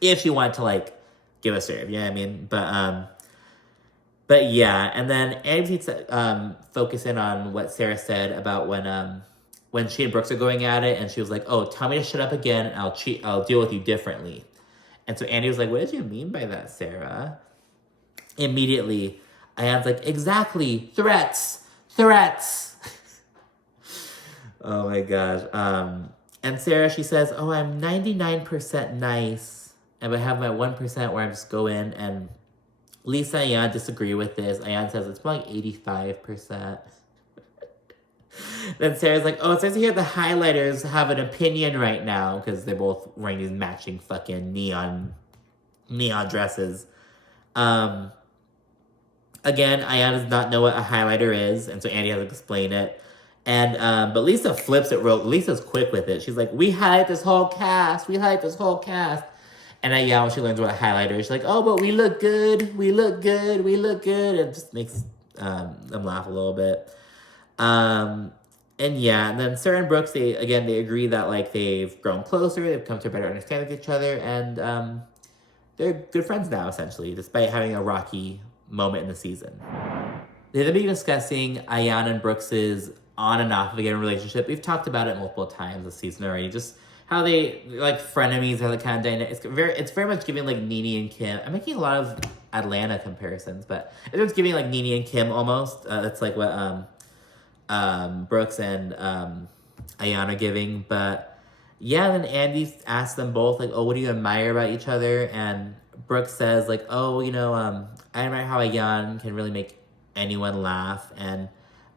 if she wanted to like give a serve, you know what I mean? But yeah, and then Andy focus in on what Sara said about when she and Brooks are going at it, and she was like, oh, tell me to shut up again and I'll deal with you differently. And so Andy was like, what did you mean by that, Sara? Immediately Ayan's like, exactly, threats. Oh my gosh. And Sara, she says, oh, I'm 99% nice. And I have my 1% where I just go in, and Lisa and Ayan disagree with this. Ayan says it's more like 85%. Then Sarah's like, oh, it says here the highlighters have an opinion right now, because they're both wearing these matching fucking neon dresses. Again, Ayan does not know what a highlighter is, and so Andy has to explain it. And but Lisa flips it Lisa's quick with it. She's like, we highlight this whole cast. We highlight this whole cast. And Ayan, when she learns what a highlighter is, she's like, oh, but we look good. We look good. We look good. It just makes them laugh a little bit. And yeah, and then Sara and Brooks, they agree that like they've grown closer. They've come to a better understanding of each other. And they're good friends now, essentially, despite having a rocky moment in the season. They've been discussing Ayan and Brooks's on and off again relationship. We've talked about it multiple times this season already. Just how they like frenemies, how they kind of dynamic. It's very much giving like Nene and Kim. I'm making a lot of Atlanta comparisons, but it's giving like Nene and Kim almost. That's like what Brooks and Ayan are giving. But yeah, then Andy asks them both like, oh, what do you admire about each other? And Brooks says like, oh, I admire how Ayan can really make anyone laugh. And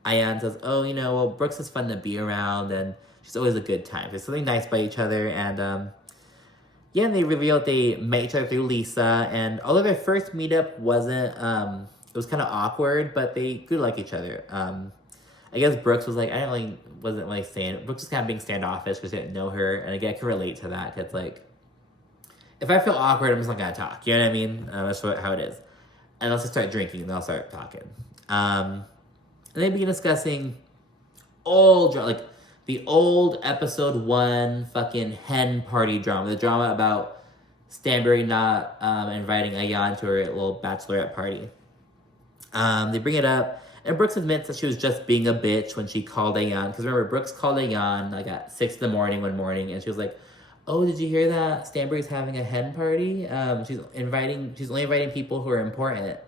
Ayan says, oh, well, Brooks is fun to be around, and she's always a good time. There's something nice by each other, and and they reveal that they met each other through Lisa, and although their first meetup wasn't, it was kind of awkward, but they grew to like each other. I guess Brooks was like, wasn't really saying, Brooks was kind of being standoffish because he didn't know her, and again, I can relate to that, because like, if I feel awkward, I'm just not gonna talk, you know what I mean? That's how it is. And I'll just start drinking, and then I'll start talking. And they begin discussing the old episode 1 fucking hen party drama. The drama about Stanbury not inviting Ayan to her little bachelorette party. They bring it up, and Brooks admits that she was just being a bitch when she called Ayan. Because remember, Brooks called Ayan like at 6 in the morning one morning, and she was like, oh, did you hear that Stanbury's having a hen party? She's only inviting people who are important.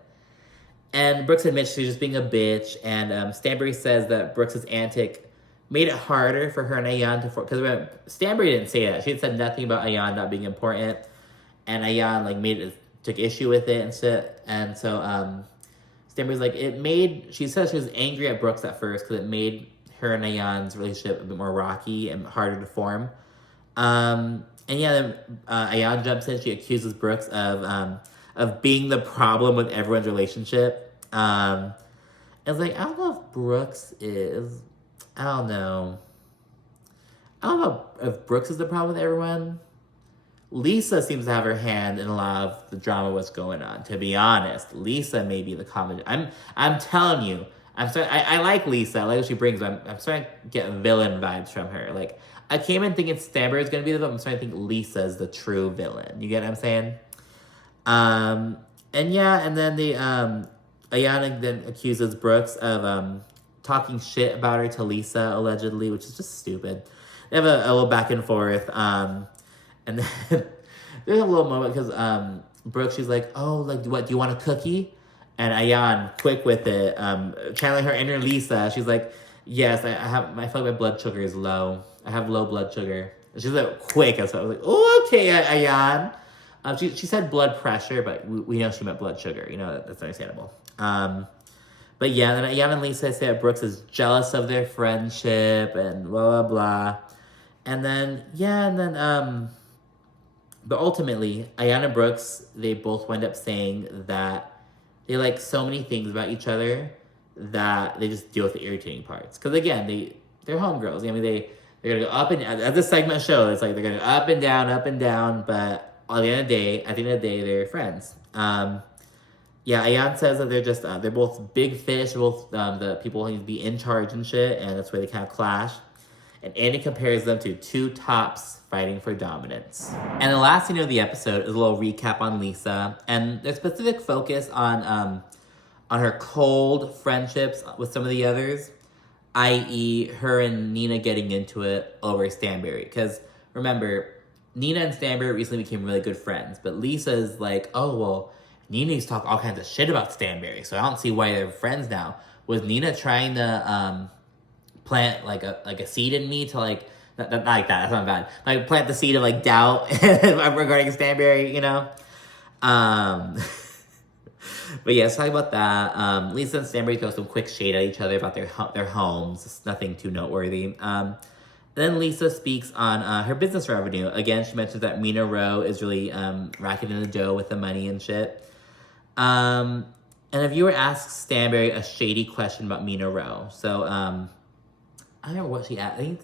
And Brooks admits she's just being a bitch, and Stanbury says that Brooks's antic made it harder for her and Ayan to... Because Stanbury didn't say that. She had said nothing about Ayan not being important, and Ayan took issue with it and shit. And so Stanbury's like, she said she was angry at Brooks at first because it made her and Ayan's relationship a bit more rocky and harder to form. And yeah, then Ayan jumps in. She accuses Brooks of being the problem with everyone's relationship. And it's like, I don't know if Brooks is... I don't know if Brooks is the problem with everyone. Lisa seems to have her hand in a lot of the drama what's going on. To be honest, Lisa may be the common... I'm telling you, I like Lisa. I like what she brings, but I'm starting to get villain vibes from her. Like, I came in thinking Stanbury is going to be the villain. I'm starting to think Lisa's the true villain. You get what I'm saying? And yeah, and then Ayan then accuses Brooks of talking shit about her to Lisa, allegedly, which is just stupid. They have a little back and forth, and then there's a little moment because Brooks, she's like, oh, like, what, do you want a cookie? And Ayan, quick with it, channeling her inner Lisa, she's like, yes, I feel like my blood sugar is low. I have low blood sugar. And she's like, quick, and so I was like, oh, okay, Ayan. She said blood pressure, but we know she meant blood sugar. That's understandable. But yeah, then Ayan and Lisa say that Brooks is jealous of their friendship and blah, blah, blah. And then, but ultimately, Ayan and Brooks, they both wind up saying that they like so many things about each other that they just deal with the irritating parts. Because again, they're homegirls. I mean, they're going to go up and down. As this segment shows, it's like they're going to go up and down, but at the end of the day, they're friends. Yeah, Ayan says that they're both big fish, both the people who need to be in charge and shit, and that's where they kind of clash. And Andy compares them to two tops fighting for dominance. And the last scene of the episode is a little recap on Lisa, and their specific focus on her cold friendships with some of the others, i.e. her and Nina getting into it over Stanbury. Because remember, Nina and Stanbury recently became really good friends, but Lisa's like, oh, well, Nina used to talk all kinds of shit about Stanbury, so I don't see why they're friends now. Was Nina trying to plant like a seed in me to like, not like that, that's not bad. Like plant the seed of like doubt regarding Stanbury, But yeah, let's talk about that. Lisa and Stanbury throw some quick shade at each other about their homes. It's nothing too noteworthy. Then Lisa speaks on her business revenue. Again, she mentions that Mina Rowe is really racking in the dough with the money and shit. And a viewer asks Stanbury a shady question about Mina Rowe. So, I don't remember what she asked. I think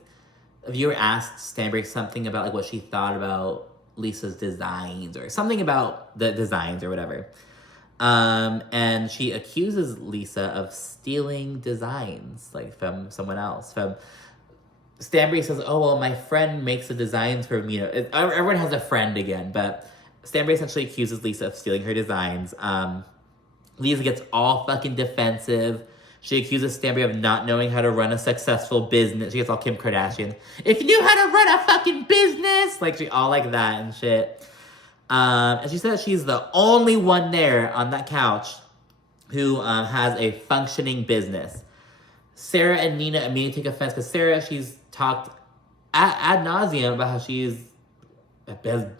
a viewer asked Stanbury something about like what she thought about Lisa's designs or something about the designs or whatever. And she accuses Lisa of stealing designs like from someone else. Stanbury says, oh, well, my friend makes the designs for Mina. Everyone has a friend again, but Stanbury essentially accuses Lisa of stealing her designs. Lisa gets all fucking defensive. She accuses Stanbury of not knowing how to run a successful business. She gets all Kim Kardashian. If you knew how to run a fucking business! Like, she all like that and shit. And she says she's the only one there on that couch who has a functioning business. Sara and Nina immediately take offense because Sara, she's talked ad nauseum about how she's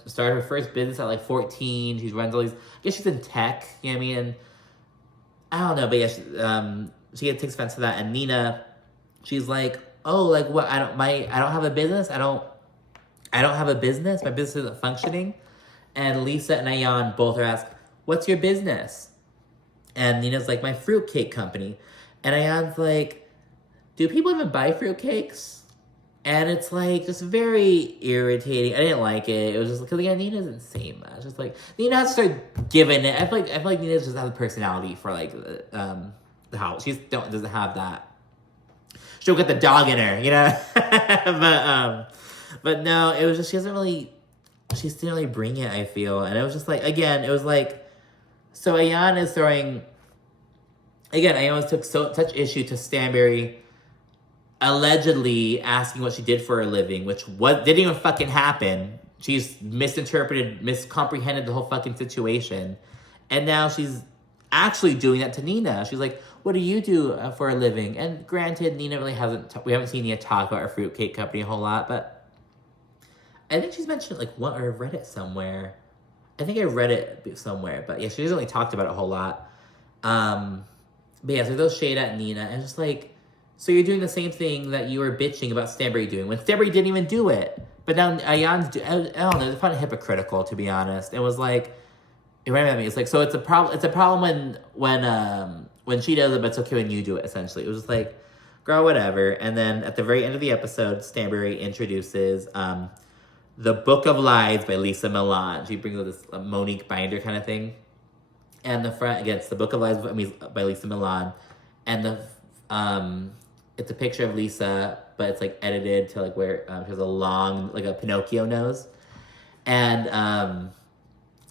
started her first business at like 14. She's runs all these. I guess she's in tech. You know what I mean? And I don't know, but yeah, she takes offense to that. And Nina, she's like, oh, like what? I don't have a business. I don't have a business. My business isn't functioning. And Lisa and Ayan both are asked, what's your business? And Nina's like, my fruitcake company. And Ayan's like, do people even buy fruitcakes? And it's like just very irritating. I didn't like it. It was just because again, Nina doesn't say much. Just like Nina has to start giving it. I feel like Nina just has a personality for like the house. She just doesn't have that. She'll get the dog in her, you know. but no, it was just she didn't really bring it. I feel, and it was just like again, it was like so Ayan is throwing. Again, I always took such issue to Stanbury allegedly asking what she did for a living, which didn't even fucking happen. She's miscomprehended the whole fucking situation. And now she's actually doing that to Nina. She's like, what do you do for a living? And granted, Nina really we haven't seen Nina talk about her fruitcake company a whole lot, but I think she's mentioned it like what, or I've read it somewhere. I think I read it somewhere, but yeah, she hasn't really talked about it a whole lot. But yeah, so those shade at Nina, and just like, so you're doing the same thing that you were bitching about Stanbury doing, when Stanbury didn't even do it. But now Ayan's I don't know, I found it hypocritical, to be honest. It was like, it reminded me, it's like, so it's a problem when she does it, but it's okay when you do it, essentially. It was just like, girl, whatever. And then at the very end of the episode, Stanbury introduces The Book of Lies by Lesa Milan. She brings out this Monique binder kind of thing. And the front, again, it's The Book of Lies by Lesa Milan. And it's a picture of Lisa, but it's like edited to like where she has a long, like a Pinocchio nose. And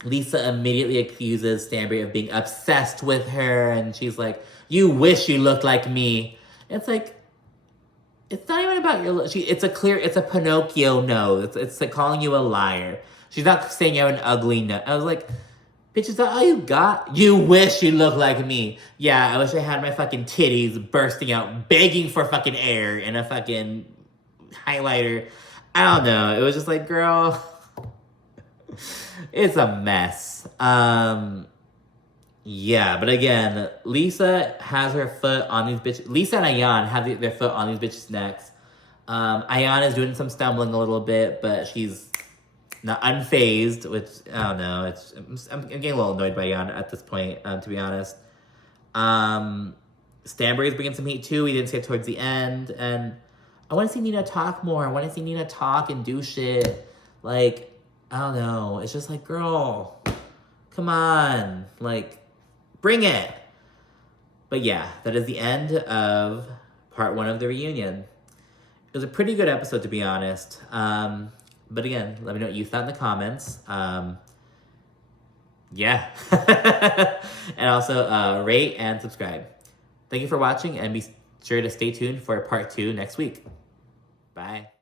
Lisa immediately accuses Stanbury of being obsessed with her. And she's like, you wish you looked like me. And it's like, it's not even about your look. It's a Pinocchio nose. It's like calling you a liar. She's not saying you have an ugly nose. I was like, bitch, is that all you got? You wish you looked like me. Yeah, I wish I had my fucking titties bursting out, begging for fucking air and a fucking highlighter. I don't know. It was just like, girl, it's a mess. Yeah, but again, Lisa has her foot on these bitches. Lisa and Ayan have their foot on these bitches' necks. Ayan is doing some stumbling a little bit, but she's not unfazed, which, I don't know, I'm getting a little annoyed by Ayan at this point, to be honest. Stanbury's bringing some heat too. We didn't say it towards the end, and I want to see Nina talk more. I want to see Nina talk and do shit. Like, I don't know. It's just like, girl, come on. Like, bring it. But yeah, that is the end of part 1 of the reunion. It was a pretty good episode, to be honest. But again, let me know what you thought in the comments. Yeah. And also rate and subscribe. Thank you for watching, and be sure to stay tuned for part 2 next week. Bye.